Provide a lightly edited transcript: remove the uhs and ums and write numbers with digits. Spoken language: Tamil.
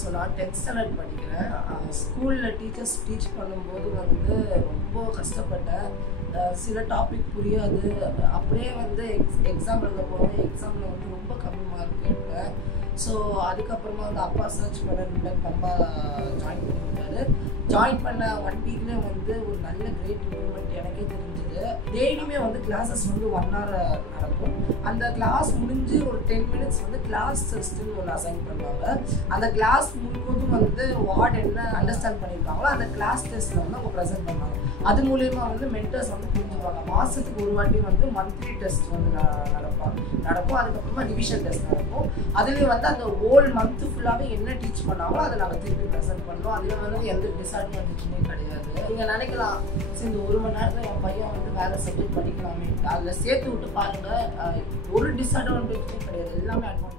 ஸோ நான் 10th ஸ்டாண்டர்ட் படிக்கிறேன். ஸ்கூலில் டீச்சர்ஸ் டீச் பண்ணும்போது வந்து ரொம்ப கஷ்டப்பட்டேன். சில டாபிக் புரியாது, அப்படியே வந்து எக்ஸாம் எழுத போவேன். எக்ஸாமில் வந்து ரொம்ப கம்மி மார்க் எடுப்பேன். ஸோ அதுக்கப்புறமா வந்து அப்பா சர்ச் பண்ண அப்பா ஜாயின் பண்ணியிருந்தாரு. ஜாயின் பண்ண 1 வீக்லேயே வந்து ஒரு நல்ல கிரேட் இம்ப்ரூவ்மெண்ட் எனக்கே தெரிஞ்சுது. டெய்லியுமே வந்து கிளாஸஸ் வந்து 1 hour நடக்கும். அந்த கிளாஸ் முடிஞ்சு ஒரு 10 minutes வந்து கிளாஸ் டெஸ்ட்டுன்னு ஒன்று அசைன் பண்ணுவாங்க. அந்த கிளாஸ் முழுவதும் வந்து வார்டு என்ன அண்டர்ஸ்டாண்ட் பண்ணியிருக்காங்களோ அந்த கிளாஸ் டெஸ்ட்டில் வந்து அவங்க ப்ரெசென்ட் பண்ணுவாங்க. அது மூலயமா வந்து மென்டர்ஸ் வந்து புரிஞ்சுப்பாங்க. மாதத்துக்கு ஒரு வாட்டி வந்து மந்த்லி டெஸ்ட் வந்து நடக்கும். அதுக்கப்புறமா ரிவிஷன் டெஸ்ட் நடக்கும். அதுலேயும் வந்து அந்த ஹோல் மந்த் ஃபுல்லாகவே என்ன டீச் பண்ணாங்களோ அதை நாங்கள் திருப்பி ப்ரெசென்ட் பண்ணோம். அதில் வந்து எந்த டிஸ்அட்வான்டேஜுமே கிடையாது. நீங்கள் நினைக்கலாம், சரி இந்த 1 மணி நேரத்தில் என் பையன் வந்து வேறு சப்ஜெக்ட் படிக்கலாமே, அதில் சேர்த்து விட்டு பாருங்கள். ஒரு டிஸ்அட்வான்டேஜுமே கிடையாது, எல்லாமே அட்வான்டேஜ்.